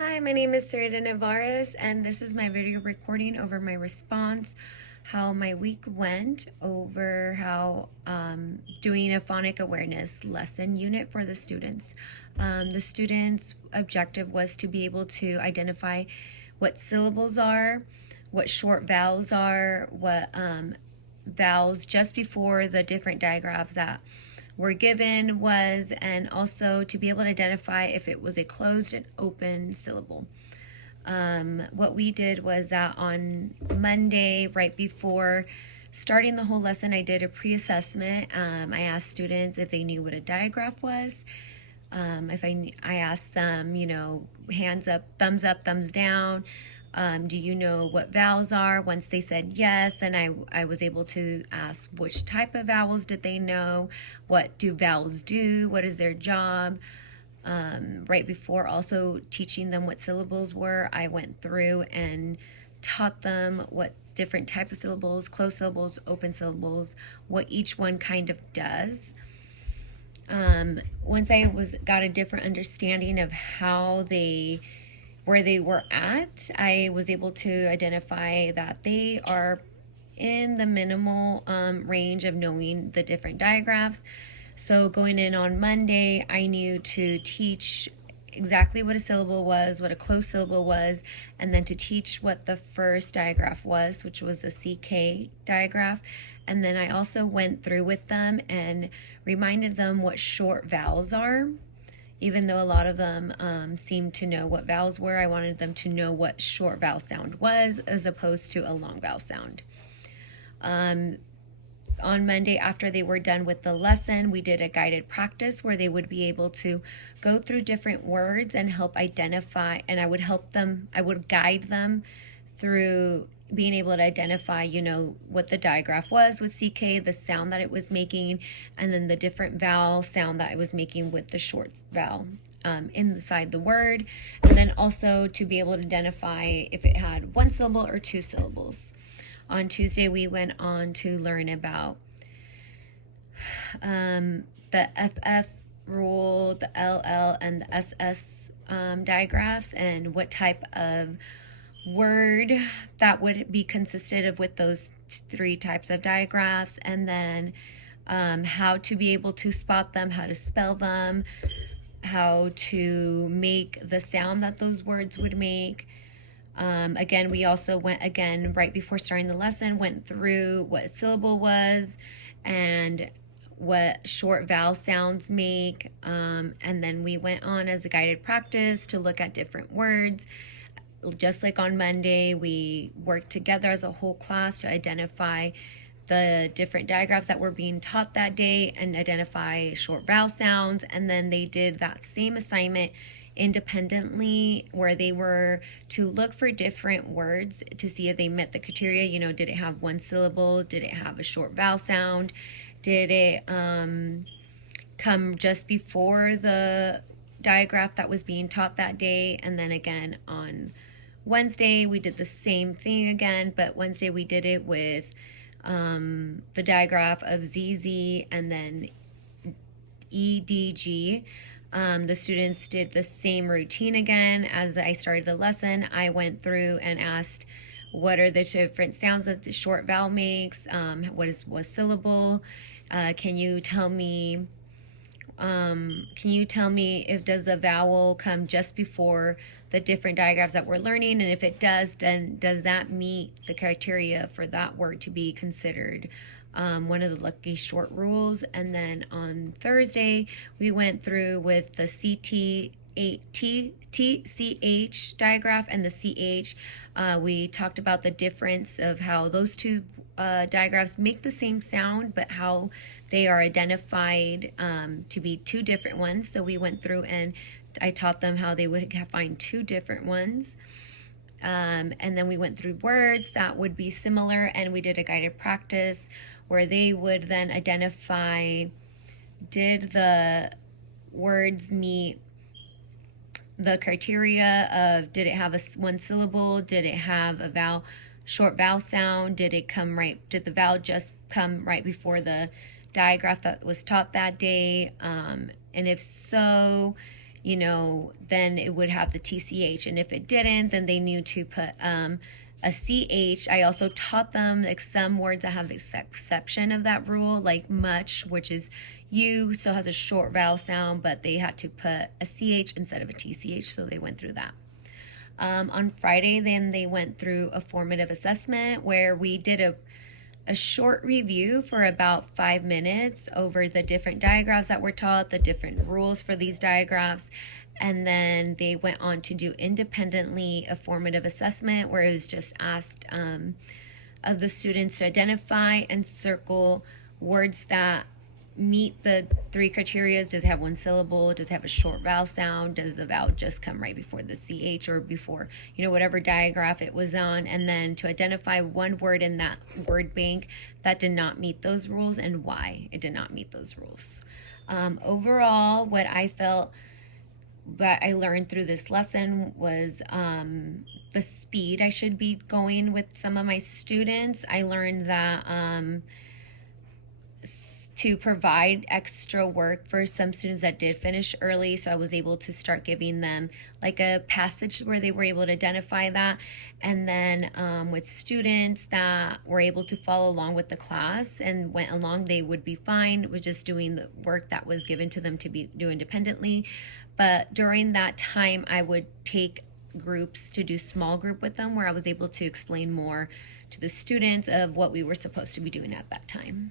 Hi, my name is Sarita Navarez, and this is my video recording over my response, how my week went, over how doing a phonic awareness lesson unit for the students. The students' objective was to be able to identify what syllables are, what short vowels are, what vowels just before the different digraphs that were given was, and also to be able to identify if it was a closed and open syllable. What we did was that on Monday, right before starting the whole lesson, I did a pre-assessment. I asked students if they knew what a digraph was. If I asked them, hands up, thumbs down. Do you know what vowels are? Once they said yes, then I was able to ask which type of vowels did they know? What do vowels do? What is their job? Right before also teaching them what syllables were, I went through and taught them what different type of syllables, closed syllables, open syllables, what each one kind of does. Once I got a different understanding of where they were at, I was able to identify that they are in the minimal range of knowing the different digraphs. So going in on Monday, I knew to teach exactly what a syllable was, what a closed syllable was, and then to teach what the first digraph was, which was the CK digraph. And then I also went through with them and reminded them what short vowels are. Even though a lot of them seemed to know what vowels were, I wanted them to know what short vowel sound was as opposed to a long vowel sound. On Monday, after they were done with the lesson, we did a guided practice where they would be able to go through different words and help identify, and I would guide them through being able to identify, what the digraph was with CK, the sound that it was making, and then the different vowel sound that it was making with the short vowel inside the word, and then also to be able to identify if it had one syllable or two syllables. On Tuesday, we went on to learn about the FF rule, the LL, and the SS digraphs, and what type of word that would be consisted of with those three types of digraphs, and then how to be able to spot them, how to spell them, how to make the sound that those words would make. Again, we also went right before starting the lesson, went through what a syllable was and what short vowel sounds make. And then we went on as a guided practice to look at different words. Just like on Monday, we worked together as a whole class to identify the different digraphs that were being taught that day and identify short vowel sounds. And then they did that same assignment independently, where they were to look for different words to see if they met the criteria. Did it have one syllable? Did it have a short vowel sound? Did it come just before the digraph that was being taught that day? And then again on Wednesday, we did the same thing again, but Wednesday we did it with the digraph of ZZ and then EDG. The students did the same routine again. As I started the lesson, I went through and asked, what are the different sounds that the short vowel makes? What syllable? Can you tell me if does the vowel come just before the different digraphs that we're learning? And if it does, then does that meet the criteria for that word to be considered one of the lucky short rules? And then on Thursday, we went through with the TCH digraph and the CH. We talked about the difference of how those two digraphs make the same sound, but how they are identified to be two different ones. So we went through and I taught them how they would find two different ones. And then we went through words that would be similar, and we did a guided practice where they would then identify, did the words meet the criteria of, did it have one syllable? Did it have a short vowel sound? Did the vowel just come right before the digraph that was taught that day? And if so, then it would have the TCH. And if it didn't, then they knew to put a CH. I also taught them like some words that have the exception of that rule, like much, which is U, still has a short vowel sound, but they had to put a CH instead of a TCH, so they went through that. On Friday, then they went through a formative assessment where we did a short review for about 5 minutes over the different diagraphs that were taught, the different rules for these diagraphs, and then they went on to do independently a formative assessment where it was just asked of the students to identify and circle words that meet the 3 criteria. Does it have 1 syllable? Does it have a short vowel sound? Does the vowel just come right before the CH or before, whatever diagraph it was on? And then to identify 1 word in that word bank that did not meet those rules and why it did not meet those rules. Overall, what I felt that I learned through this lesson was the speed I should be going with some of my students. I learned that to provide extra work for some students that did finish early. So I was able to start giving them like a passage where they were able to identify that. And then with students that were able to follow along with the class and went along, they would be fine with just doing the work that was given to them to do independently. But during that time, I would take groups to do small group with them where I was able to explain more to the students of what we were supposed to be doing at that time.